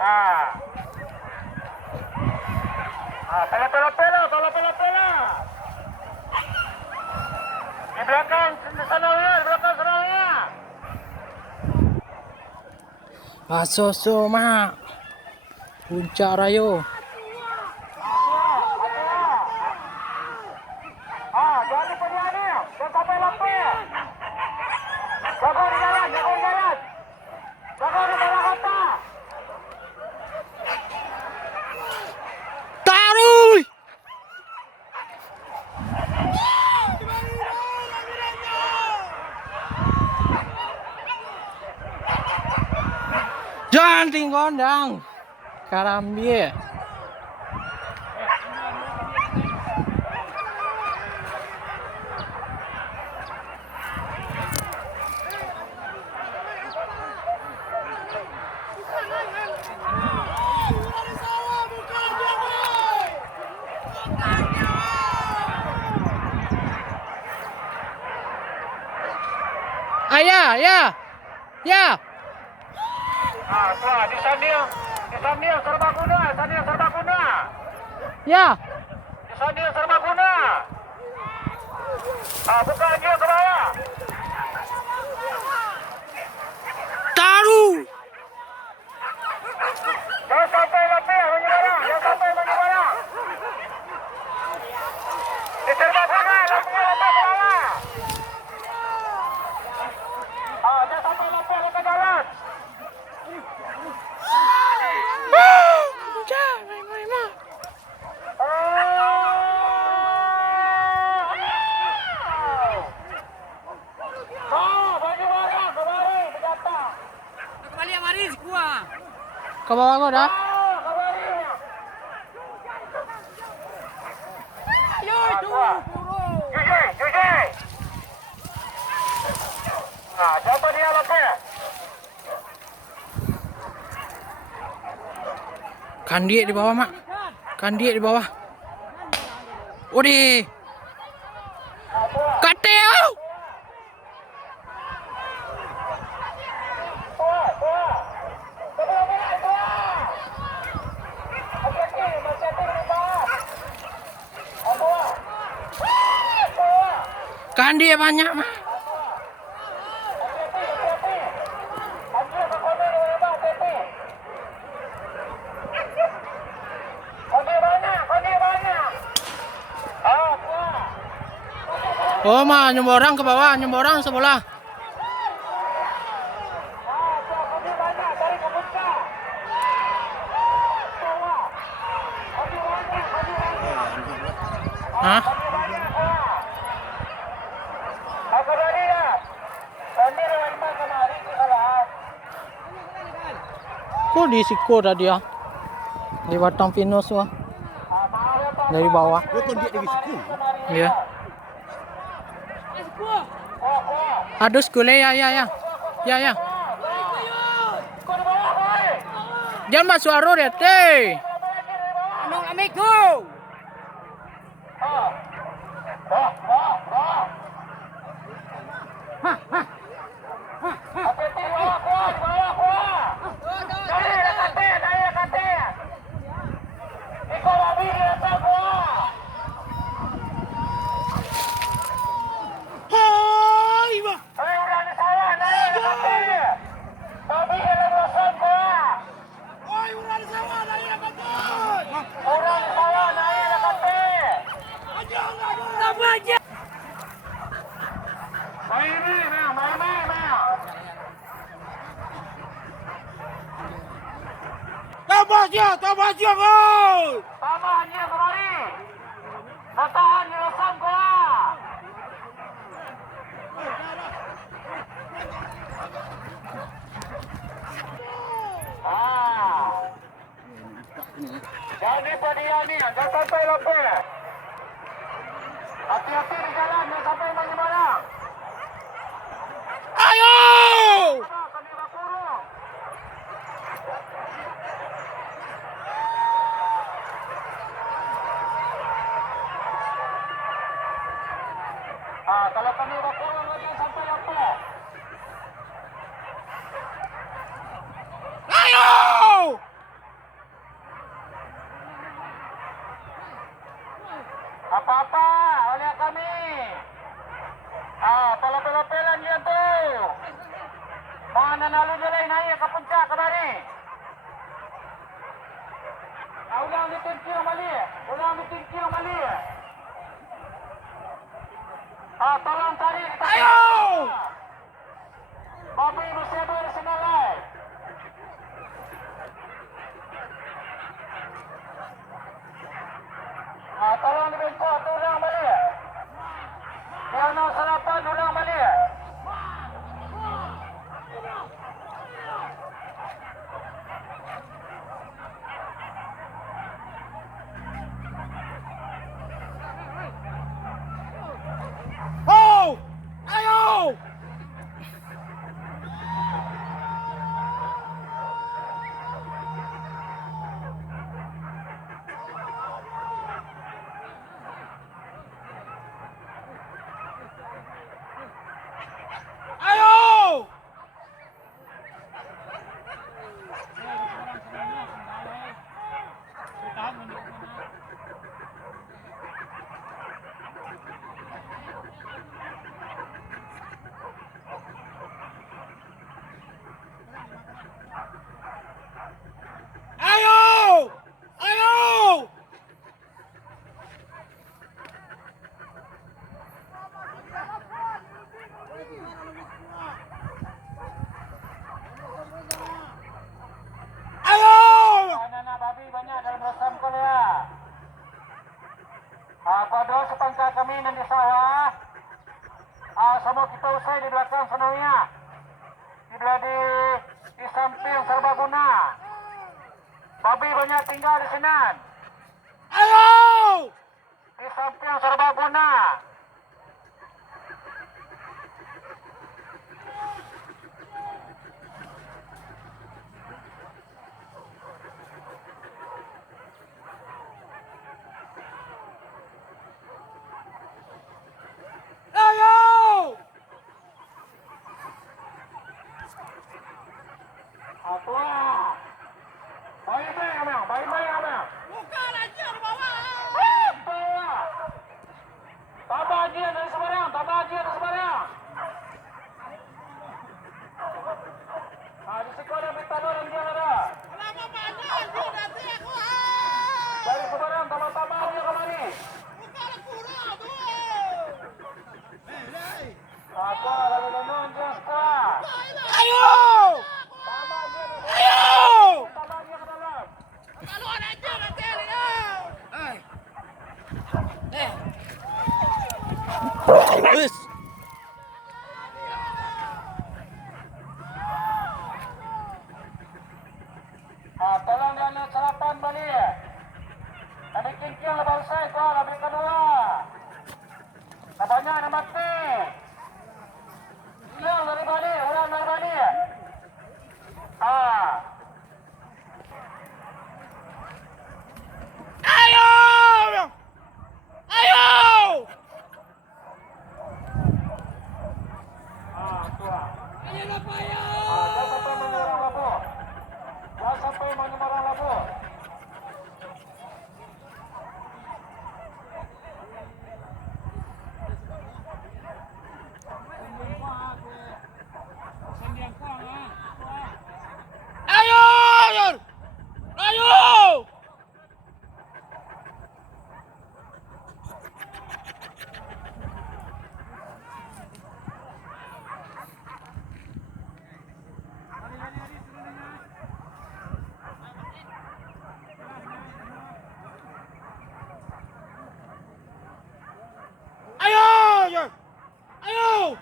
Pela. Di belakang sana ya, di belakang sana ya. Aso mak. Puncak Rayo. Jangan lupa dia ni. Jangan sampai lapar. Jaga di jalan, jaga di jalan. Jaga di dalam kota. Taruh. Jangan tinggondang. Karambie. Ya. Tuan, di Sandia Serbaguna, Ya. Di Sandia Serbaguna. Buka dia ke bawah. Taruh. Jangan sampai lapar, menyebarang. Jangan sampai menyebarang. Di Serbaguna, lapar ke bawah. Jangan sampai lapar ke jalan. Ke bawah kau dah. Jujur. Jumpa dia lapar. Kandiek di bawah mak. Kandiek di bawah. Ode. Katel. Kandiek banyak mak. Oh mak nyemborang ke bawah, nyemborang sebelah. Hah? Kok di siko tadi ya? Di batang pinus wah. Dari bawah. Iya. Aduh sekule ya. Jangan masuk arus ya teh. Anong amigo. Tambah dia, oi! Tambah dia kemari. Bertahan di lesam gua. Jangan diperdiami, jangan sampai lapar. Hati-hati di jalan, jangan sampai menyebarang. Ayo! Kami berkurung. Kalau kami berkurung, jangan sampai lapar. Ayo! Ulang ditinggi yang mali. Ulang ditinggi yang mali. Tolong cari. Ayo! Bobby masih ada di sini lai. Tolong dibengkok ulang balik. Piano sarapan ulang balik. Ho! Ayo! Ayo! Ayo! Ayo! Ayo! Anak-anak babi banyak dalam resam kau ya. Pada sepangkat kami nanti sawah. Semua kita usai di belakang senunya. Di samping serbaguna. Babi banyak tinggal di sini. Ayo! Di samping serbaguna. Ayo! Tua. Baik-baik kami. Baik-baik kami. Bukan aja di bawah. Tua. Tambah ajian dari sebarang. Tambah ajian dari sebarang. Di sekolah minta dorong dia ada. Kenapa banyak? Nanti aku. Dari sebarang tambah-tambah dia kemari. Bukan aku lah tu. Apa lalu lenong jasa. Ayo! Tambah dia. Ayo! Tambah dia ke dalam. Kalau ada aja nanti dia. Wis. Tolong dia lihat sarapan balik. Kami kingking lebih usai kau lebih kedua. Banyak yang mati. Ulang dari balik, ulang dari balik. Ayo! Ayo! Tua. Ayo lah payah. Jangan sampai menyerang labu. Jangan sampai menyerang labu. Ayo! Ayo! Ayo! Ayo!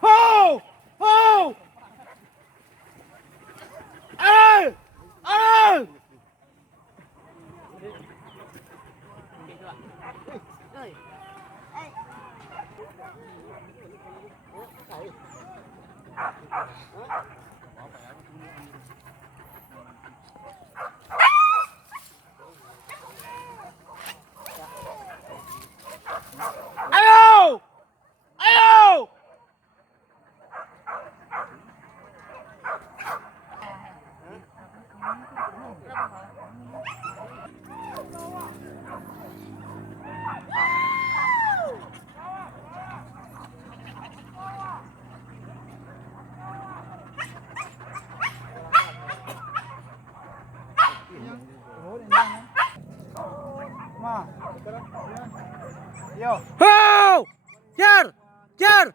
Ho! Ho! Ayo! Ayo! Ayo! Ayo! Oh! Jar! Jar!